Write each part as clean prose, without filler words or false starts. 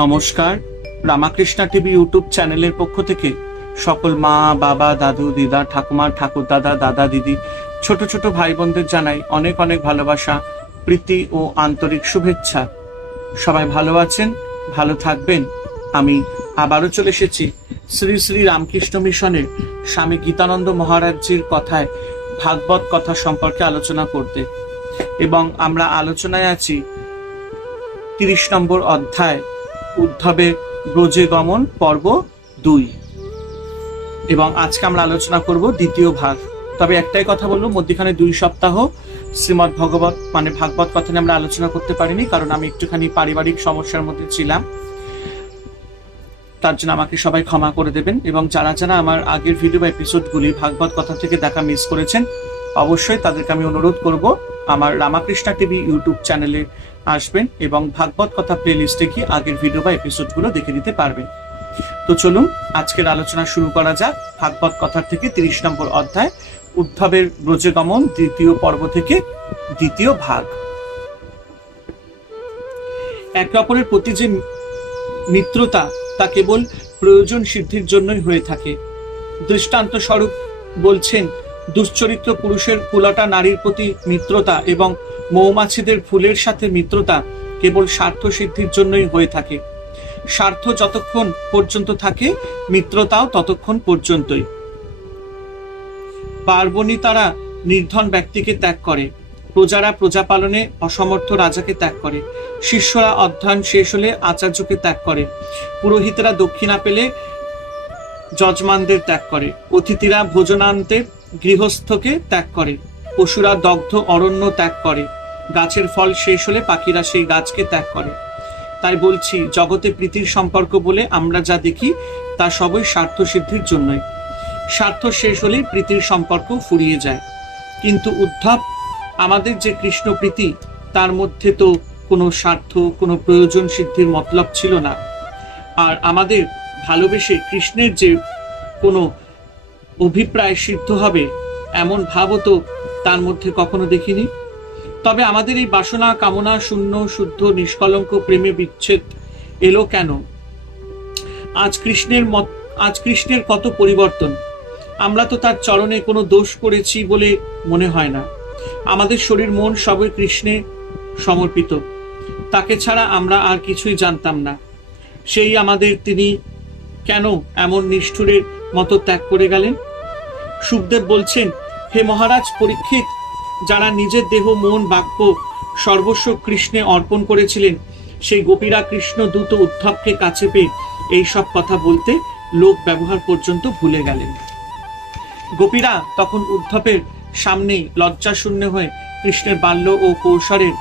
নমস্কার। Ramakrishna TV YouTube চ্যানেলের পক্ষ থেকে সকল মা, বাবা, দাদু, দিদা, ঠাকুমা, ঠাকুরদাদা, দাদা, দিদি, ছোট ছোট ভাই বোনদের জানাই অনেক অনেক ভালোবাসা, প্রীতি ও আন্তরিক শুভেচ্ছা। সবাই ভালো আছেন, ভালো থাকবেন। আমি আবারও চলে এসেছি শ্রী শ্রী রামকৃষ্ণ মিশনের স্বামী গীতানন্দ মহারাজজির কথায় ভাগবত কথা সম্পর্কে আলোচনা করতে, এবং আমরা আলোচনায় আছি 30 নম্বর অধ্যায় উদ্ধবের ব্রজে গমন পর্ব 2, এবং আজকে আমরা আলোচনা করব দ্বিতীয় ভাগ। তবে একটাই কথা বলবো, মধ্যখানে 2 সপ্তাহ শ্রীমদ্ ভগবত ভাগবত কথা নিয়ে আমরা আলোচনা করতে পারিনি, কারণ আমি একটুখানি পারিবারিক সমস্যার মধ্যে ছিলাম। তার জন্য আমাকে সবাই ক্ষমা করে দেবেন। এবং যারা যারা আমার আগের ভিডিও বা এপিসোডগুলি ভাগবত কথা থেকে দেখা মিস করেছেন, অবশ্যই তাদেরকে আমি অনুরোধ করব আমার রামাকৃষ্ণা টিভি ইউটিউব চ্যানেলে আসবেন এবং ভাগবত কথা প্লে লিস্টে গিয়ে আগের ভিডিও বা এপিসোডগুলো দেখে নিতে পারবেন। তো চলুন আজকের আলোচনা শুরু করা যাক ভাগবত কথার থেকে 30 নম্বর অধ্যায় উদ্ধবের ব্রজে গমন দ্বিতীয় পর্ব থেকে দ্বিতীয় ভাগ। একে অপরের প্রতি যে মিত্রতা তা কেবল প্রয়োজন সিদ্ধির জন্যই হয়ে থাকে। দৃষ্টান্ত স্বরূপ বলছেন, দুশ্চরিত্র পুরুষের কুলটা নারীর প্রতি মিত্রতা এবং মৌমাছিদের ফুলের সাথে মিত্রতা কেবল স্বার্থ সিদ্ধির জন্যই হয়ে থাকে। স্বার্থ যতক্ষণ পর্যন্ত থাকে, মিত্রতাও ততক্ষণ পর্যন্তই। পার্বণিতারা নির্ধন ব্যক্তিকে ত্যাগ করে, প্রজারা প্রজা পালনে অসমর্থ রাজাকে ত্যাগ করে, শিষ্যরা অধ্যয়ন শেষ হলে আচার্যকে ত্যাগ করে, পুরোহিতরা দক্ষিণা পেলে যজমানদের ত্যাগ করে, অতিথিরা ভোজনান্তে গৃহস্থকে ত্যাগ করে, পশুরা দগ্ধ অরণ্য ত্যাগ করে, গাছের ফল শেষ হলে পাখিরা সেই গাছকে ত্যাগ করে। তাই বলছি, জগতে প্রীতির সম্পর্ক বলে আমরা যা দেখি তা সবই স্বার্থ সিদ্ধির জন্যই। স্বার্থ শেষ হলেই প্রীতির সম্পর্ক ফুরিয়ে যায়। কিন্তু উদ্ধব আমাদের যে কৃষ্ণ প্রীতি, তার মধ্যে তো কোনো স্বার্থ, কোনো প্রয়োজন সিদ্ধির মতলব ছিল না। আর আমাদের ভালোবেসে কৃষ্ণের যে কোনো অভিপ্রায় সিদ্ধ হবে এমন ভাবও তো তার মধ্যে কখনো দেখিনি। তবে আমাদের এই বাসনা কামনা শূন্য শুদ্ধ নিষ্কলঙ্ক প্রেমে বিচ্ছেদ এলো কেন? আজ কৃষ্ণের কত পরিবর্তন! আমরা তো তার চরণে কোনো দোষ করেছি বলে মনে হয় না। আমাদের শরীর মন সবই কৃষ্ণে সমর্পিত। তাকে ছাড়া আমরা আর কিছুই জানতাম না। সেই আমাদের তিনি কেন এমন নিষ্ঠুরের মতো ত্যাগ করে গেলেন? সুখদেব বলছেন, হে মহারাজ পরীক্ষিত, যারা নিজের দেহ মন বাক্য সর্বস্ব কৃষ্ণে অর্পণ করেছিলেন, সেই গোপীরা কৃষ্ণ দূত উদ্ধবকে কাছে পেয়ে এই সব কথা বলতে লোক ব্যবহার পর্যন্ত ভুলে গেলেন। গোপীরা তখন উদ্ধবের সামনেই লজ্জাশূন্য হয়ে কৃষ্ণের বাল্য ও কৈশোরের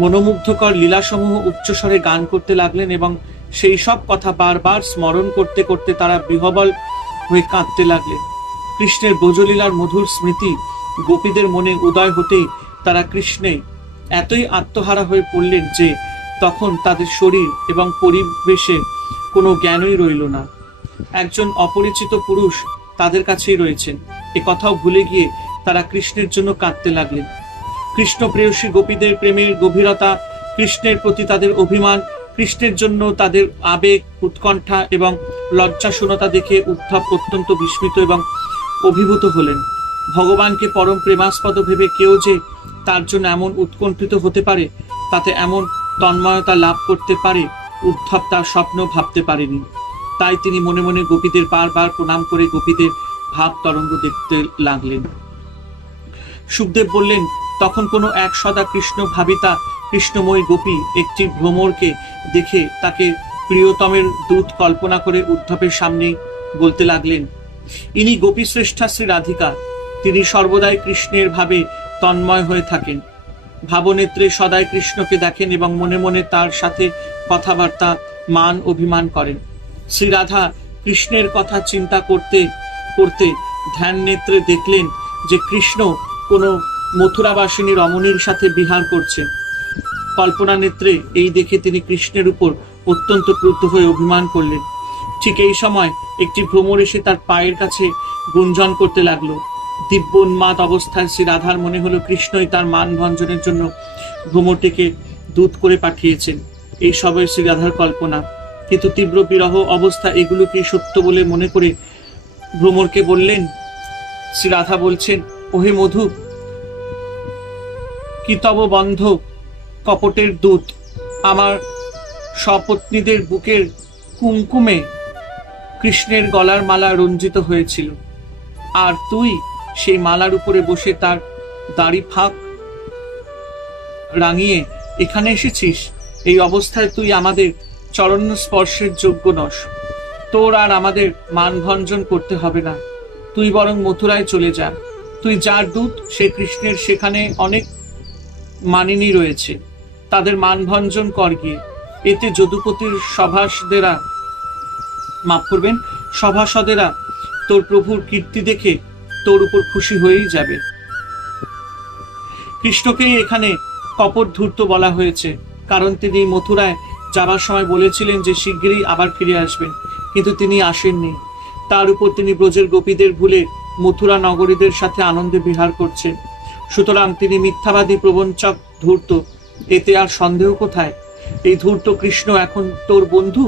মনোমুগ্ধকর লীলাসমূহ উচ্চস্বরে গান করতে লাগলেন, এবং সেই সব কথা বারবার স্মরণ করতে করতে তারা বিহ্বল হয়ে কাঁদতে লাগলেন। কৃষ্ণের ব্রজলীলার মধুর স্মৃতি গোপীদের মনে উদয় হতেই তারা কৃষ্ণে এতই আত্মহারা হয়ে পড়লেন যে তখন তাদের শরীর এবং পরিবেশে কোনো জ্ঞানই রইল না। একজন অপরিচিত পুরুষ তাদের কাছেই রয়েছেন, এ কথাও ভুলে গিয়ে তারা কৃষ্ণের জন্য কাঁদতে লাগলেন। কৃষ্ণ প্রেয়সী গোপীদের প্রেমের গভীরতা, কৃষ্ণের প্রতি তাদের অভিমান, কৃষ্ণের জন্য তাদের আবেগ, উৎকণ্ঠা এবং লজ্জাশূন্যতা দেখে উদ্ধব অত্যন্ত বিস্মিত এবং অভিভূত হলেন। ভগবানকে পরম প্রেমাস্পদ ভেবে কেউ যে তার জন্য এমন উৎকণ্ঠিত হতে পারে, তাতে এমন তন্ময়তা লাভ করতে পারে, উদ্ধব তার স্বপ্ন ভাবতে পারেনি। তাই তিনি মনে মনে গোপীদের বারবার প্রণাম করে গোপীদের ভাব তরঙ্গ দেখতে লাগলেন। সুখদেব বললেন, তখন কোনো এক সদা কৃষ্ণ ভাবিতা কৃষ্ণময়ী গোপী একটি ভ্রমরকে দেখে তাকে প্রিয়তমের দূত কল্পনা করে উদ্ধবের সামনে বলতে লাগলেন, ইনি গোপী শ্রেষ্ঠা শ্রী রাধিকা। তিনি সর্বদাই কৃষ্ণের ভাবে তন্ময় হয়ে থাকেন, ভাবনেত্রে সদাই কৃষ্ণকে দেখেন এবং মনে মনে তার সাথে কথাবার্তা মান অভিমান করেন। শ্রী রাধা কৃষ্ণের কথা চিন্তা করতে করতে ধ্যান নেত্রে দেখলেন যে কৃষ্ণ কোনো মথুরাবাসিনী রমণীর সাথে বিহার করছেন। কল্পনা নেত্রে এই দেখে তিনি কৃষ্ণের উপর অত্যন্ত ক্রুদ্ধ হয়ে অভিমান করলেন। ঠিক এই সময় একটি ভ্রমর এসে তার পায়ের কাছে গুঞ্জন করতে লাগলো। দিব্য উন্মাদ অবস্থায় শ্রী রাধার মনে হলো কৃষ্ণই তার মান ভঞ্জনের জন্য ভ্রমরটিকে দূত করে পাঠিয়েছেন। এই সবই শ্রী রাধার কল্পনা। কিন্তু তীব্র বিরহ অবস্থা এগুলোকে সত্য বলে মনে করে ভ্রমরকে বললেন। শ্রী রাধা বলছেন, ওহে মধু, কি তব বন্ধ কপটের দূত আমার সপত্নীদের বুকের কুমকুমে কৃষ্ণের গলার মালা রঞ্জিত হয়েছিল, আর তুই সেই মালার উপরে বসে তার দাড়ি ফাঁক রাঙিয়ে এখানে এসেছিস। এই অবস্থায় তুই আমাদের চরণ স্পর্শের যোগ্য নস। তোর আর আমাদের মানভঞ্জন করতে হবে না, তুই বরং মথুরায় চলে যা। তুই যার দূত, সে কৃষ্ণের সেখানে অনেক মানিনী রয়েছে, তাদের মানভঞ্জন কর গিয়ে। এতে যদুপতির সভাসদেরা তোর প্রভুর কীর্তি দেখে তোর উপর খুশি হয়েই যাবে। কৃষ্ণকেই এখানে কপট ধূর্ত বলা হয়েছে, কারণ তিনি মথুরায় যাবার সময় বলেছিলেন যে শিগগিরই আবার ফিরে আসবেন, কিন্তু তিনি আসেননি। তার উপর তিনি ব্রজের গোপীদের ভুলে মথুরা নগরীদের সাথে আনন্দে বিহার করছেন। সুতরাং তিনি মিথ্যাবাদী প্রবঞ্চক ধূর্ত, এতে আর সন্দেহ কোথায়? এই ধূর্ত কৃষ্ণ এখন তোর বন্ধু,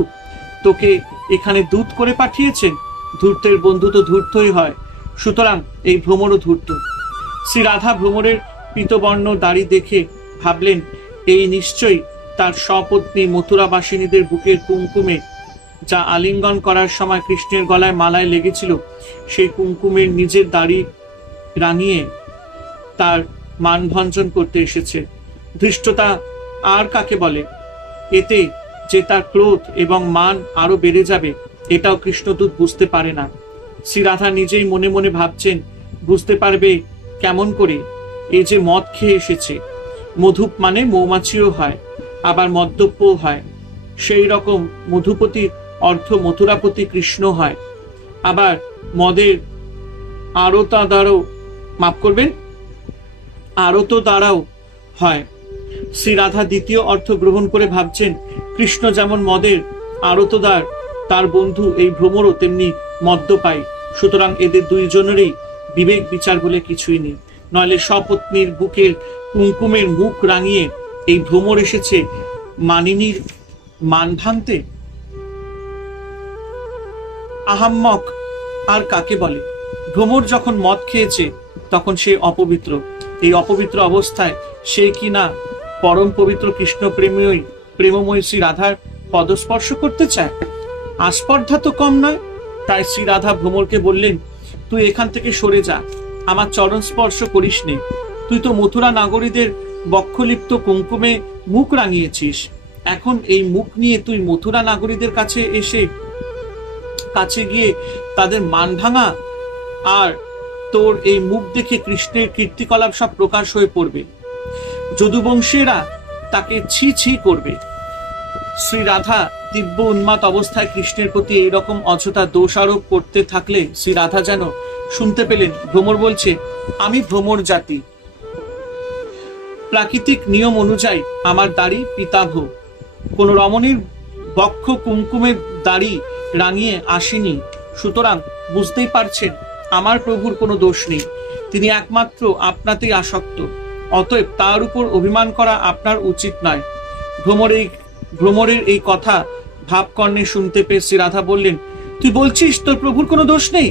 তোকে এখানে দূত করে পাঠিয়েছেন। ধূর্তের বন্ধু তো ধূর্তই হয়, সুতরাং এই ভ্রমরও ধূর্ত। শ্রী রাধা ভ্রমরের পীতবর্ণ দাড়ি দেখে ভাবলেন, এই নিশ্চয়ই তার সপত্নী মথুরাবাসিনীদের বুকের কুমকুমে যা আলিঙ্গন করার সময় কৃষ্ণের গলায় মালায় লেগেছিল, সেই কুমকুমের নিজের দাড়ি রাঙিয়ে তার মানভঞ্জন করতে এসেছে। ধৃষ্টতা আর কাকে বলে? এতে যে তার ক্রোধ এবং মান আরো বেড়ে যাবে, এটাও কৃষ্ণদূত বুঝতে পারে না। শ্রী রাধা নিজেই মনে মনে ভাবছেন, বুঝতে পারবে কেমন করে? এই যে মদ খেয়ে এসেছে, মধুপ মানে মৌমাছিও হয়, আবার মদ্যপও হয়। সেই রকম মধুপতির অর্থ মথুরাপতি কৃষ্ণ হয়, আবার মদের আরতা দ্বারাও আরত দ্বারাও হয়। শ্রী রাধা দ্বিতীয় অর্থ গ্রহণ করে ভাবছেন, কৃষ্ণ যেমন মদের আরতদার, তার বন্ধু এই ভ্রমরও তেমনি মদ্যপায়ী। সুতরাং এদের দুইজনেরই বিবেক বিচার বলে কিছুই নেই। নইলে সপত্নীর বুকের কুমকুমের মুখ রাঙিয়ে এই ভ্রমর এসেছে মানিনীর মান ভাঙতে। আহাম্মক আর কাকে বলে? ভ্রমর যখন মদ খেয়েছে তখন সে অপবিত্র। এই অপবিত্র অবস্থায় সে কি না পরম পবিত্র কৃষ্ণ প্রেমময়ী শ্রী রাধার পদস্পর্শ করতে চায়? আস্পর্ধা তো কম নয়। তাই শ্রী রাধা ভ্রমরকে বললেন, তুই এখান থেকে সরে যা, আমার চরণ স্পর্শ করিস নে। তুই তো মথুরা নাগরীদের বক্ষলিপ্ত কুমকুমে মুখ রাঙিয়েছিস, এখন এই মুখ নিয়ে তুই মথুরা নাগরীদের কাছে গিয়ে তাদের মান ভাঙা, আর তোর এই মুখ দেখে কৃষ্ণের কীর্তিকলাপ সব প্রকাশ হয়ে পড়বে। যদুবংশীয়রা তাকে ছি ছি করবে। শ্রী রাধা দিব্য উন্মাদ অবস্থায় কৃষ্ণের প্রতি এইরকম অযথা দোষারোপ করতে থাকলে শ্রী রাধা যেন শুনতে পেলেন ভ্রমর বলছে, আমি ভ্রমর জাতি, প্রাকৃতিক নিয়ম অনুযায়ী আমার দাড়ি পিতাভ। কোন রমণীর বক্ষ কুমকুমের দাড়ি রাঙিয়ে আসেনি, সুতরাং বুঝতেই পারছেন আমার প্রভুর কোনো দোষ নেই, তিনি একমাত্র আপনাতেই আসক্ত। অতএব তার উপর অভিমান করা আপনার উচিত নয়। ভ্রমরের এই কথা ভাবকর্ণে শুনতে পেয়ে শ্রী রাধা বললেন, তুই বলছিস তোর প্রভুর কোনো দোষ নেই?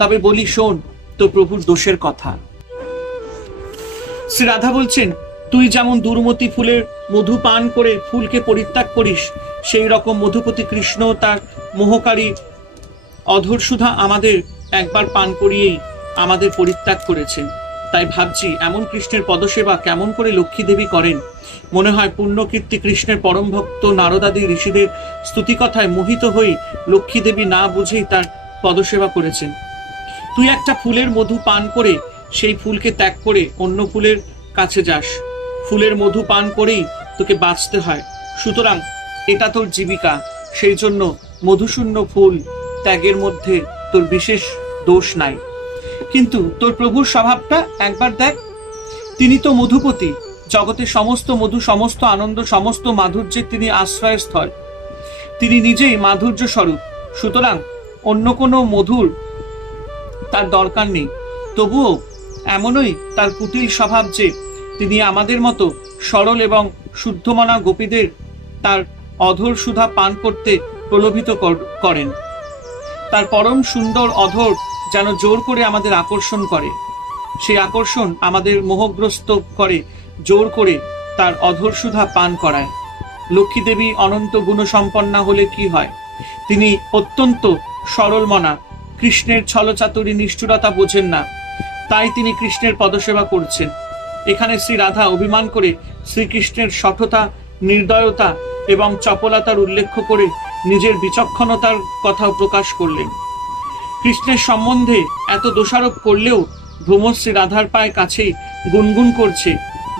তবে বলি শোন তোর প্রভুর দোষের কথা। শ্রী রাধা বলছেন, তুই যেমন দুর্মতি ফুলের মধু পান করে ফুলকে পরিত্যাগ করিস, সেই রকম মধুপতি কৃষ্ণ তার মোহকারী অধর সুধা আমাদের একবার পান করিয়েই আমাদের পরিত্যাগ করেছেন। তাই ভাবছি এমন কৃষ্ণের পদসেবা কেমন করে লক্ষ্মী দেবী করেন। মনে হয় পুণ্যকীর্তি কৃষ্ণের পরম ভক্ত নারদাদি ঋষিদের স্তুতি কথায় মোহিত হয়ে লক্ষ্মী দেবী না বুঝেই তার পদসেবা করেছেন। তুই একটা ফুলের মধু পান করে সেই ফুলকে ত্যাগ করে অন্য ফুলের কাছে যাস, ফুলের মধু পান করেই তোকে বাঁচতে হয়, সুতরাং এটা তোর জীবিকা। সেই জন্য মধুশূন্য ফুল ত্যাগের মধ্যে তোর বিশেষ দোষ নাই। কিন্তু তোর প্রভুর স্বভাবটা একবার দেখ, তিনি তো মধুপতি, জগতে সমস্ত মধু, সমস্ত আনন্দ, সমস্ত মাধুর্যের তিনি আশ্রয়স্থল, তিনি নিজেই মাধুর্য স্বরূপ। সুতরাং অন্য কোনো মধুর তার দরকার নেই। তবুও এমনই তার কুটিল স্বভাব যে তিনি আমাদের মতো সরল এবং শুদ্ধমনা গোপীদের তার অধর সুধা পান করতে প্রলোভিত করেন। তার পরম সুন্দর অধর যেন জোর করে আমাদের আকর্ষণ করে। সেই আকর্ষণ আমাদের মোহগ্রস্ত করে, জোর করে তার অধর সুধা পান করায়। লক্ষ্মী দেবী অনন্ত গুণসম্পন্না হলে কি হয়? তিনি অত্যন্ত সরল মনা, কৃষ্ণের ছলচাতুরী নিষ্ঠুরতা বোঝেন না, তাই তিনি কৃষ্ণের পদসেবা করছেন। এখানে শ্রী রাধা অভিমান করে শ্রীকৃষ্ণের সঠতা, নির্দয়তা এবং চপলতার উল্লেখ করে নিজের বিচক্ষণতার কথাও প্রকাশ করলেন। কৃষ্ণের সম্বন্ধে এত দোষারোপ করলেও ভ্রমর শ্রী রাধার পায়ে কাছেই গুনগুন করছে।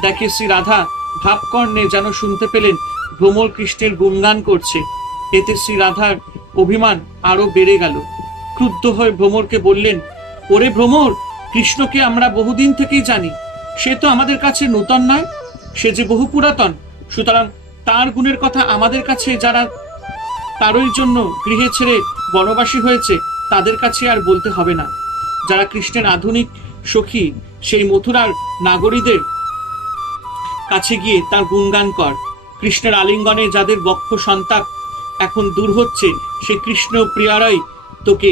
দেখে শ্রী রাধা ভাবকর্ণে যেন শুনতে পেলেন ভ্রমর কৃষ্ণের গুণগান করছে। এতে শ্রী রাধার অভিমান আরো বেড়ে গেল। ক্রুদ্ধ হয়ে ভ্রমরকে বললেন, ওরে ভ্রমর, কৃষ্ণকে আমরা বহুদিন থেকেই জানি, সে তো আমাদের কাছে নূতন নয়, সে যে বহু পুরাতন। সুতরাং তার গুণের কথা আমাদের কাছে যারা তারই জন্য গৃহে ছেড়ে বনবাসী হয়েছে তাদের কাছে আর বলতে হবে না। যারা কৃষ্ণের আধুনিক সখী, সেই মথুরার নাগরীদের কাছে গিয়ে তার গুণগান কর। কৃষ্ণের আলিঙ্গনে যাদের বক্ষ সন্তাপ এখন দূর হচ্ছে, সে কৃষ্ণ প্রিয়ারাই তোকে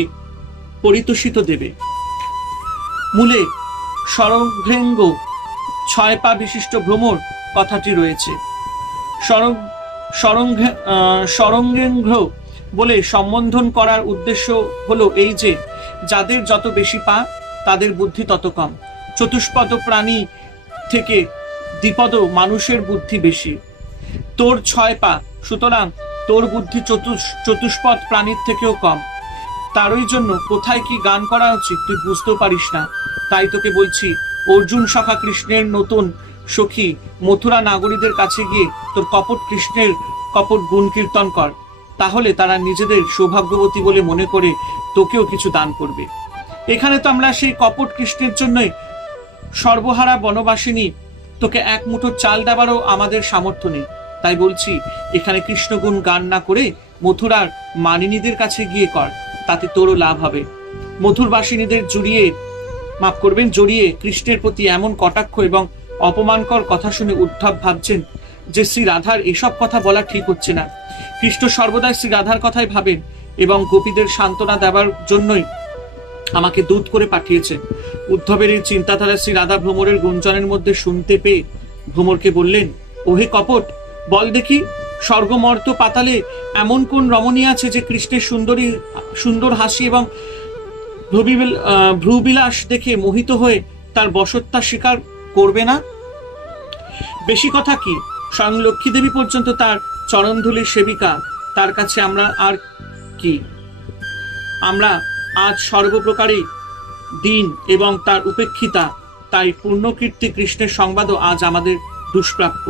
পরিতোষিত দেবে। মূলে সরঙ্ঘ্রেঙ্গ 6 পা বিশিষ্ট ভ্রমর কথাটি রয়েছে। সরঙ্ঘ্রেঙ্ঘ্র বলে সম্বোধন করার উদ্দেশ্য হলো এই যে, যাদের যত বেশি পা তাদের বুদ্ধি তত কম। চতুষ্পদ প্রাণী থেকে দ্বিপদ মানুষের বুদ্ধি বেশি। তোর 6 পা, সুতরাং তোর বুদ্ধি চতুষ্পদ প্রাণীর থেকেও কম। তারই জন্য কোথায় কি গান করা উচিত তুই বুঝতেও পারিস না। তাই তোকে বলছি, অর্জুন সখা কৃষ্ণের নতুন সখী মথুরা নাগরীদের কাছে গিয়ে তোর কপট কৃষ্ণের কপট গুণ কীর্তন কর। তাহলে তারা নিজেদের সৌভাগ্যবতী বলে মনে করে তোকেও কিছু দান করবে। এখানে তো আমরা সেই কপট কৃষ্ণের জন্যই সর্বহারা বনবাসিনী, তোকে এক মুঠো চাল দেবারও আমাদের সামর্থ্য নেই। তাই বলছি, এখানে কৃষ্ণগুণ গান না করে মথুরার মানিনীদের কাছে গিয়ে কর, তাতে তোরও লাভ হবে। মথুরবাসিনীদের জড়িয়ে কৃষ্ণের প্রতি এমন কটাক্ষ এবং অপমানকর কথা শুনে উদ্ধব ভাবছেন যে শ্রী রাধার এসব কথা বলা ঠিক হচ্ছে না। কৃষ্ণ সর্বদাই শ্রী রাধার কথাই ভাবেন এবং গোপীদের সান্ত্বনা দেবার জন্যই আমাকে দূত করে পাঠিয়েছেন। উদ্ধবের এই চিন্তাধারা শ্রী রাধা ভ্রমরের গুঞ্জনের মধ্যে শুনতে পেয়ে ভ্রমরকে বললেন, ওহে কপট, বল দেখি, স্বর্গমর্ত পাতালে এমন কোন রমণী আছে যে কৃষ্ণের সুন্দর হাসি এবং ভ্রুবিলাস দেখে মোহিত হয়ে তার বশত্বা স্বীকার করবে না? বেশি কথা কি, স্বয়ং লক্ষ্মী দেবী পর্যন্ত তার চরণধুলির সেবিকা। তার কাছে আমরা আর কি? আমরা আজ সর্বপ্রকারে দিন এবং তার উপেক্ষিতা। তাই পূর্ণকীর্তি কৃষ্ণের সংবাদও আজ আমাদের দুষ্প্রাপ্য।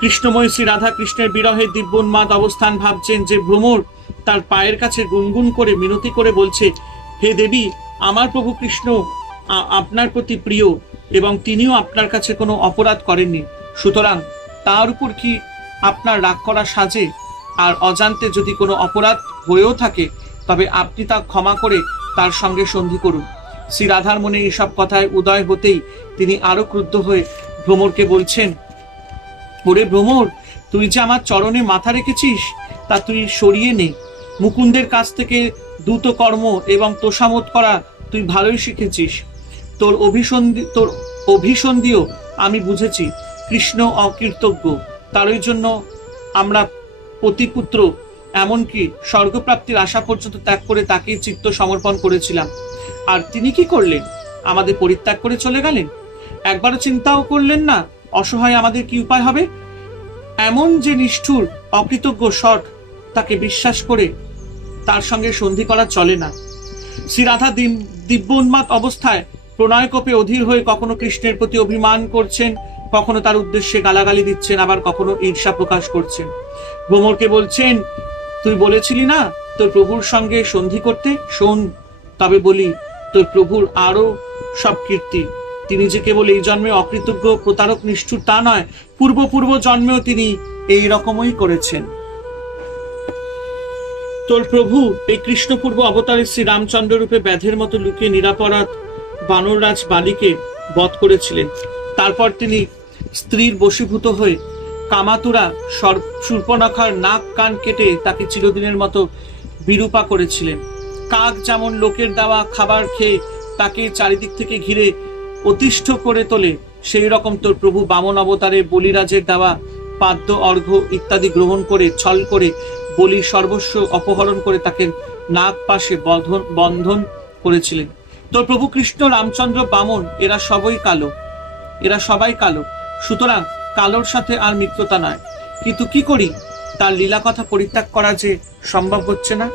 কৃষ্ণময় শ্রী রাধা কৃষ্ণের বিরহে দিব্যোন্মাদ অবস্থান ভাবছেন যে ভ্রমর তার পায়ের কাছে গুনগুন করে মিনতি করে বলছে, হে দেবী, আমার প্রভু কৃষ্ণ আপনার প্রতি প্রিয় এবং তিনিও আপনার কাছে কোনো অপরাধ করেননি। সুতরাং তার উপর কি আপনার রাগ করা সাজে? আর অজান্তে যদি কোনো অপরাধ হয়েও থাকে তবে আপনি তা ক্ষমা করে তার সঙ্গে সন্ধি করুন। শ্রী রাধার মনে এসব কথায় উদয় হতেই তিনি আরো ক্রুদ্ধ হয়ে ভ্রমরকে বলছেন, ওরে ভ্রমর, তুই যে আমার চরণে মাথা রেখেছিস তা তুই সরিয়ে নে। মুকুন্দের কাছ থেকে দ্রুত কর্ম এবং তোষামত করা তুই ভালোই শিখেছিস। তোর অভিসন্ধিও আমি বুঝেছি। কৃষ্ণ অকৃতজ্ঞ, তারই জন্য আমরা পতিপুত্র এমনকি স্বর্গপ্রাপ্তির আশা পর্যন্ত ত্যাগ করে তাকেই চিত্ত সমর্পণ করেছিলাম। আর তিনি কি করলেন? আমাদের পরিত্যাগ করে চলে গেলেন। একবারও চিন্তাও করলেন না অসহায় আমাদের কি উপায় হবে। এমন যে নিষ্ঠুর অকৃতজ্ঞ শট, তাকে বিশ্বাস করে তার সঙ্গে সন্ধি করা চলে না। শ্রী রাধা দিব্যোন্মাদ অবস্থায় প্রণয়কোপে অধীর হয়ে কখনো কৃষ্ণের প্রতি অভিমান করছেন, কখনো তার উদ্দেশ্যে গালাগালি দিচ্ছেন, আবার কখনো ঈর্ষা প্রকাশ করছেন। ভ্রমরকে বলছেন, তুই বলেছিলি না তোর প্রভুর সঙ্গে সন্ধি করতে? শোন তবে বলি, তোর প্রভুর আরো সব কীর্তি। তিনি যে কেবল এই জন্মে অকৃতজ্ঞ প্রতারক নিষ্ঠুর তা নয়, পূর্ব জন্মেও তিনি এই রকমই করেছেন। তোর প্রভু এই কৃষ্ণপূর্ব অবতারে শ্রী রামচন্দ্র রূপে ব্যাধের মতো লুকিয়ে নিরাপরাধ বানররাজ বালিকে বধ করেছিলেন। তারপর তিনি স্ত্রীর বশীভূত হয়ে কামাতুরা শূর্পণখার নাক কান কেটে তাকে চিরদিনের মতো বিরূপা করেছিলেন। কাক যেমন লোকের দেওয়া খাবার খেয়ে তাকে চারিদিক থেকে ঘিরে অতিষ্ঠ করে তোলে, সেই রকম তোর প্রভু বামন অবতারে বলিরাজের দেওয়া পাদ্য অর্ঘ্য ইত্যাদি গ্রহণ করে ছল করে বলির সর্বস্ব অপহরণ করে তাকে নাক পাশে বন্ধন করেছিলেন। তোর প্রভু কৃষ্ণ, রামচন্দ্র, বামন এরা সবাই কালো। সুতরাং কালোর সাথে আর মিত্রতা নয়। কিন্তু কি করি, তার লীলা কথা পরিত্যাগ করা যে সম্ভব হচ্ছে না।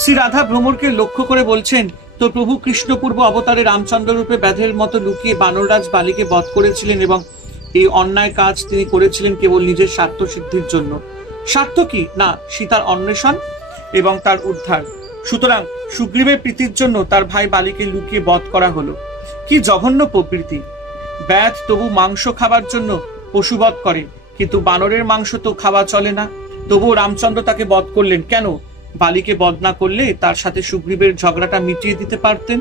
শ্রী রাধা ভ্রমরকে লক্ষ্য করে বলছেন, তোর প্রভু কৃষ্ণপূর্ব অবতারে রামচন্দ্র রূপে ব্যাধের মতো লুকিয়ে বানররাজ বালিকে বধ করেছিলেন এবং এই অন্যায় কাজ তিনি করেছিলেন কেবল নিজের স্বার্থ সিদ্ধির জন্য। স্বার্থ কি না, সীতার অন্বেষণ এবং তার উদ্ধার। সুতরাং সুগ্রীবের প্রীতির জন্য তার ভাই বালিকে লুকিয়ে বধ করা হলো। কি জঘন্য প্রবৃত্তি! ব্যাধ তবু মাংস খাবার জন্য পশুবধ করে, কিন্তু বানরের মাংস তো খাওয়া চলে না। তবুও রামচন্দ্র তাকে বধ করলেন কেন? বালিকে বধ না করলে তার সাথে সুগ্রীবের ঝগড়াটা মিটিয়ে দিতে পারতেন।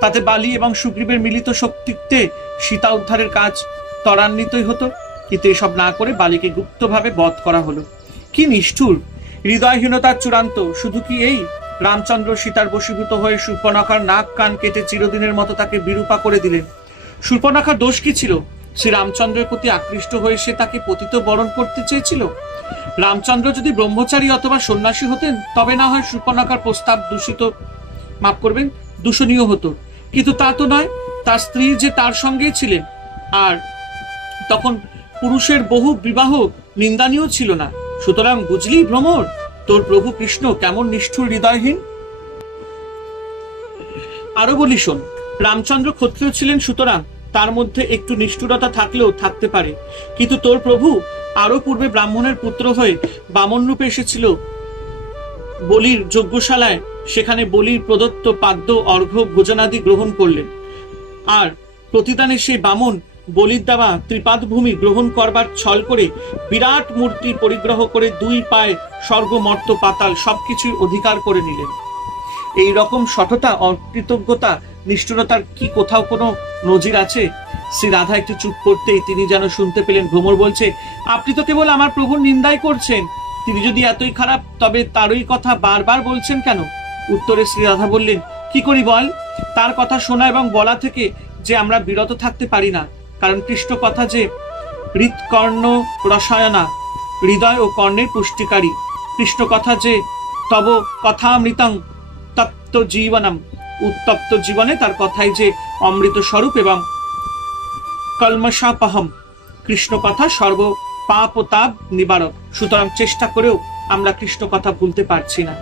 তাতে বালি এবং সুগ্রীবের মিলিত শক্তিতে সীতা উদ্ধারের কাজ ত্বরান্বিতই হতো। কিন্তু এসব না করে বালিকে গুপ্তভাবে বধ করা হলো। কি নিষ্ঠুর, হৃদয়হীনতার চূড়ান্ত। শুধু কি এই, রামচন্দ্র সীতার বশীভূত হয়ে শূর্পণখার নাক কান কেটে চিরদিনের মতো তাকে বিরূপা করে দিলেন। শূর্পণখার দোষ কি ছিল? শ্রী রামচন্দ্রের প্রতি আকৃষ্ট হয়ে সে তাকে পতিত বরণ করতে চেয়েছিল। রামচন্দ্র যদি ব্রহ্মচারী অথবা সন্ন্যাসী হতেন তবে না হয় শূর্পণখার প্রস্তাব দূষণীয় হতো, কিন্তু তা তো নয়। তার স্ত্রী যে তার সঙ্গেই ছিলেন, আর তখন পুরুষের বহু বিবাহ নিন্দানীয় ছিল না। সুতরাং বুঝলি ভ্রমর, তোর প্রভু কৃষ্ণ কেমন নিষ্ঠুর, হৃদয়হীন। আরো বলি শোন, রামচন্দ্র ক্ষত্রিয় ছিলেন, সুতরাং তার মধ্যে একটু নিষ্ঠুরতা থাকলেও থাকতে পারে। কিন্তু তোর প্রভু আরো পূর্বে ব্রাহ্মণের পুত্র হয়ে বামন রূপে এসেছিল বলির যজ্ঞশালায়। সেখানে বলির প্রদত্ত পাদ্য অর্ঘ্য ভোজনাদি গ্রহণ করলেন, আর প্রতিদানে সেই বামন বলির দেওয়া ত্রিপাদ ভূমি গ্রহণ করবার ছল করে বিরাট মূর্তি পরিগ্রহ করে দুই পায়ে স্বর্গ মর্ত পাতাল সবকিছুর অধিকার করে নিলেন। এই রকম সততা, অকৃতজ্ঞতা, নিষ্ঠুরতার কি কোথাও কোনো নজির আছে? শ্রী রাধা একটু চুপ করতেই তিনি যেন শুনতে পেলেন ভ্রমর বলছে, আপনি তো কেবল আমার প্রভুর নিন্দাই করছেন। তিনি যদি এতই খারাপ তবে তারই কথা বারবার বলছেন কেন? উত্তরে শ্রী রাধা বললেন, কি করি বল? তার কথা শোনা এবং বলা থেকে যে আমরা বিরত থাকতে পারি না। কারণ কৃষ্ণ কথা যে হৃৎকর্ণ রসায়না, হৃদয় ও কর্ণের পুষ্টিকারী। কৃষ্ণ কথা যে তব কথামৃতং তপ্ত জীবনম, উত্তপ্ত জীবনে তার কথাই যে অমৃত স্বরূপ এবং কলমশাপহম। কৃষ্ণ কথা সর্ব পাপ ও তাপ নিবারক। সুতরাং চেষ্টা করেও আমরা কৃষ্ণ কথা ভুলতে পারছি না।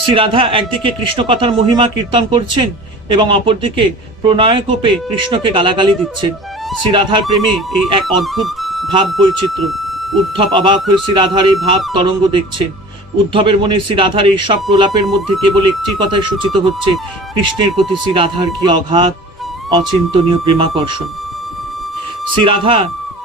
শ্রী রাধা একদিকে কৃষ্ণ কথার মহিমা কীর্তন করছেন এবং অপরদিকে প্রণয়কোপে কৃষ্ণকে গালাগালি দিচ্ছেন। শ্রী রাধার প্রেমে এই এক অদ্ভুত ভাব বৈচিত্র্য। উদ্ধব অবাক হয়ে শ্রী রাধার এই ভাব তরঙ্গ দেখছেন। উদ্ধবের মনে শ্রী রাধার এই সব প্রলাপের মধ্যে কেবল একটি কথাই সূচিত হচ্ছে, কৃষ্ণের প্রতি শ্রী রাধার কি অগাধ অচিন্তনীয় প্রেমাকর্ষণ। শ্রী রাধা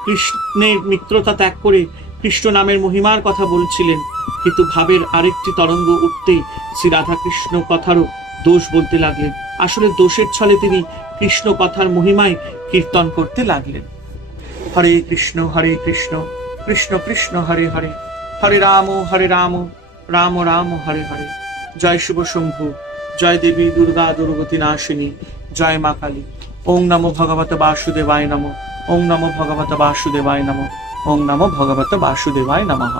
কৃষ্ণের মিত্রতা ত্যাগ করে কৃষ্ণ নামের মহিমার কথা বলছিলেন, কিন্তু ভাবের আরেকটি তরঙ্গ উঠতেই শ্রী রাধা কৃষ্ণ কথারও দোষ বলতে লাগলেন। আসলে দোষের ছলে তিনি কৃষ্ণ কথার মহিমায় কীর্তন করতে লাগলেন। হরে কৃষ্ণ কৃষ্ণ কৃষ্ণ হরে হরে, হরে রাম রাম রাম হরে হরে। জয় শিব শম্ভু, জয় দেবী দুর্গা দুর্গতি নাশিনী, জয় মা কালী। ওং নমো ভগবত বাসুদেবায় নমঃ, ওং নমো ভগবত বাসুদেবায় নমঃ, ওং নমো ভগবত বাসুদেবায় নমঃ।